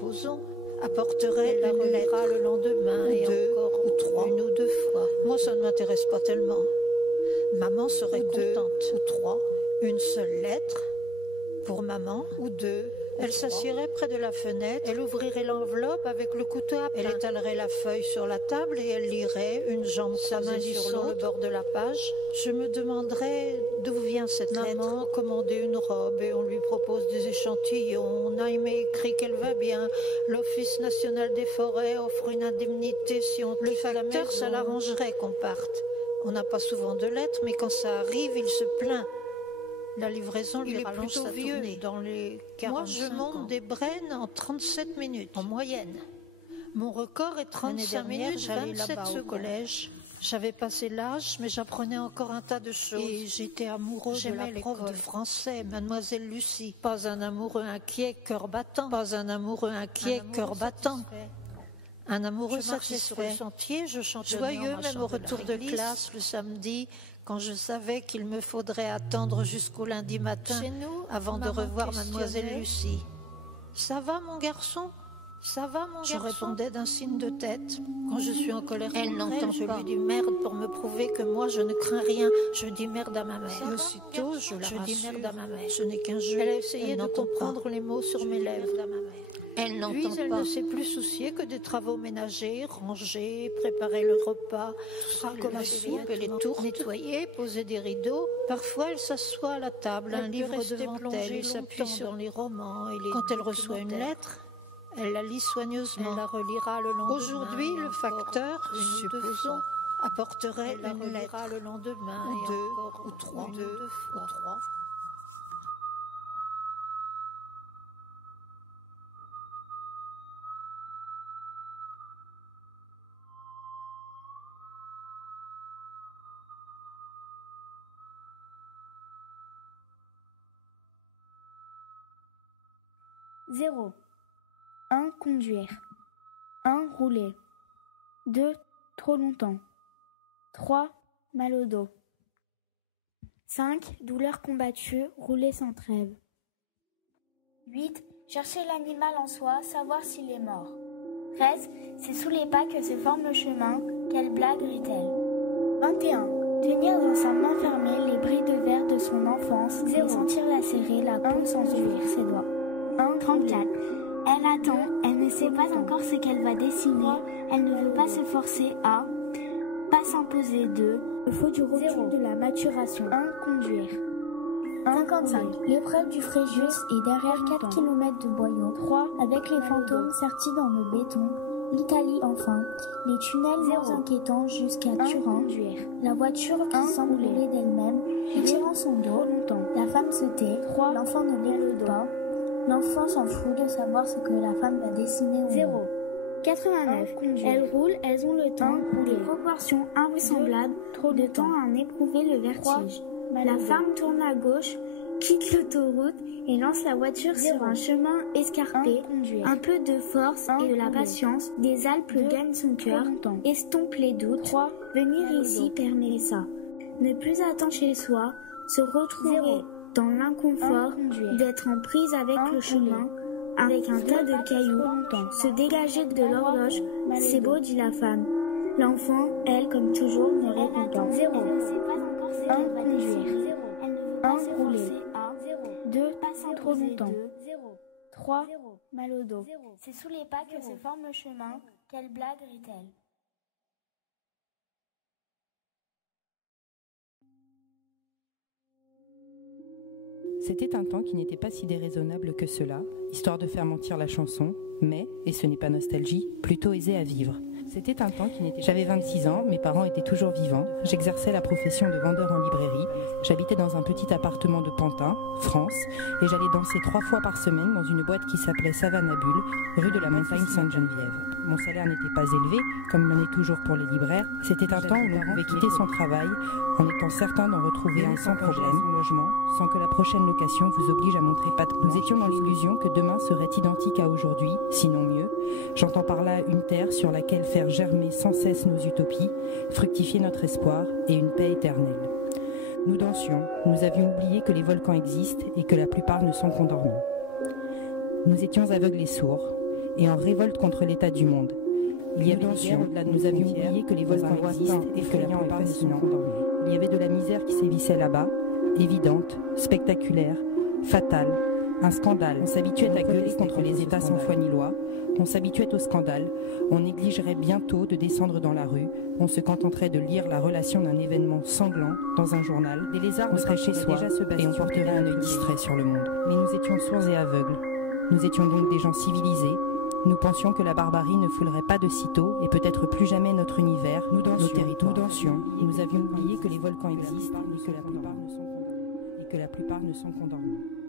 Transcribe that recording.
supposons, apporterait la relèvera le lendemain et encore ou trois, une ou deux fois. Moi, ça ne m'intéresse pas tellement. Maman serait contente. Ou trois, une seule lettre pour maman, ou deux. Elle s'assierait près de la fenêtre, elle ouvrirait l'enveloppe avec le couteau à pain. Elle étalerait la feuille sur la table et elle lirait, une jambe croisée sur le bord de la page. Je me demanderais d'où vient cette lettre. Maman a commandé une robe et on lui propose des échantillons. Naïm écrit qu'elle va bien. L'Office national des forêts offre une indemnité si on le facteur, ça l'arrangerait qu'on parte. On n'a pas souvent de lettres, mais quand ça arrive, il se plaint. La livraison lui rallonge sa tournée. Dans les 45 Moi, je monte des Brennes en 37 minutes, en moyenne. Mon record est 35 minutes, j'allais là-bas au collège. J'avais passé l'âge, mais j'apprenais encore un tas de choses. Et j'étais amoureux de la prof de français, Mademoiselle Lucie. Pas un amoureux inquiet, cœur battant. Pas un amoureux inquiet, cœur battant. Un amoureux satisfait. Sur le sentier, je chantais joyeux, même au retour de classe le samedi, quand je savais qu'il me faudrait attendre jusqu'au lundi matin avant de revoir Mademoiselle Lucie. Ça va, mon garçon? Ça va, mon garçon? Je répondais d'un signe de tête. Quand je suis en colère, elle n'entend pas. Je lui dis merde pour me prouver que moi je ne crains rien. Je dis merde à ma mère. Et aussitôt, je dis merde à ma mère. Ce n'est qu'un jeu. Elle a essayé de comprendre les mots sur mes lèvres. Elle n'entend pas. Puis elle ne s'est plus souciée que des travaux ménagers, ranger, préparer le repas, comme la soupe et les tours, nettoyer, poser des rideaux. Parfois, elle s'assoit à la table, un livre devant elle, et s'appuie sur les romans. Quand elle reçoit une lettre, elle la lit soigneusement. Elle la relira le lendemain. Aujourd'hui, le facteur, supposons, apporterait une lettre le lendemain, ou deux, ou trois, ou deux fois. 0. 1. Conduire. 1. Rouler. 2. Trop longtemps. 3. Mal au dos. 5. Douleur combattue, rouler sans trêve. 8. Chercher l'animal en soi, savoir s'il est mort. 13. C'est sous les pas que se forme le chemin, quelle blague rit-elle. 21. Tenir dans sa main fermée les bris de verre de son enfance, 0. Et sentir la serrer, la peau sans ouvrir ses doigts. 1. 34. Elle attend, elle ne sait pas encore ce qu'elle va dessiner, elle ne veut pas se forcer à, pas s'imposer 2. Il faut du recul 0. De la maturation. 1. Conduire. 55. L'épreuve du Fréjus est derrière 4 km de boyaux. 3. Avec les fantômes sertis dans le béton. L'Italie enfin. Les tunnels 0. Inquiétants jusqu'à Turin. Conduire. La voiture qui semble rouler d'elle-même, tirant son dos longtemps. La femme se tait. 3. L'enfant ne l'écoute pas. L'enfant s'en fout de savoir ce que la femme va dessiner au 0. 89. Elles roulent, elles ont le temps, des proportions invraisemblables, trop de temps à en éprouver le vertige. La femme tourne à gauche, quitte l'autoroute et lance la voiture 0. Sur un chemin escarpé. Un peu de force et de la patience, des Alpes gagnent son cœur, estompe les doutes. 3. Venir ici permet ça. Ne plus attendre chez soi, se retrouver 0. Dans l'inconfort d'être en prise avec le chemin, avec un tas de cailloux, se dégager de l'horloge, c'est beau, dit la femme. L'enfant, elle, comme toujours, ne répond pas. 0. 1. Conduire. 1. Rouler. 2. Trop longtemps. 3. Mal au dos. C'est sous les pas que se forme le chemin, quelle blague rit-elle. C'était un temps qui n'était pas si déraisonnable que cela, histoire de faire mentir la chanson, mais, et ce n'est pas nostalgie, plutôt aisé à vivre. C'était un temps qui n'était... J'avais 26 ans, mes parents étaient toujours vivants, j'exerçais la profession de vendeur en librairie, j'habitais dans un petit appartement de Pantin, France, et j'allais danser 3 fois par semaine dans une boîte qui s'appelait Savannah Bulle, rue de la Montagne Sainte-Geneviève. Mon salaire n'était pas élevé, comme il en est toujours pour les libraires, c'était un temps où l'on pouvait quitter son travail en étant certain d'en retrouver un sans problème, son logement, sans que la prochaine location vous oblige à montrer patte blanche. Nous étions dans l'illusion que demain serait identique à aujourd'hui, sinon mieux. J'entends par là une terre sur laquelle faire germer sans cesse nos utopies, fructifier notre espoir et une paix éternelle. Nous dansions, nous avions oublié que les volcans existent et que la plupart ne sont qu'endormis. Nous étions aveugles et sourds, et en révolte contre l'état du monde. Il y avait des guerres au-delà de nous avions oublié que les volcans existent et effrayants et fascinants. Il y avait de la misère qui sévissait là-bas, évidente, spectaculaire, fatale, un scandale. On s'habituait à gueuler contre les États sans foi ni loi, on s'habituait au scandale, on négligerait bientôt de descendre dans la rue, on se contenterait de lire la relation d'un événement sanglant dans un journal, des lézards on serait chez soi et on porterait un œil distrait sur le monde. Mais nous étions sourds et aveugles, nous étions donc des gens civilisés, nous pensions que la barbarie ne foulerait pas de sitôt et peut-être plus jamais notre univers, nos territoires. Nous dansions, nous avions oublié que les volcans existent et que la plupart ne sont condamnés.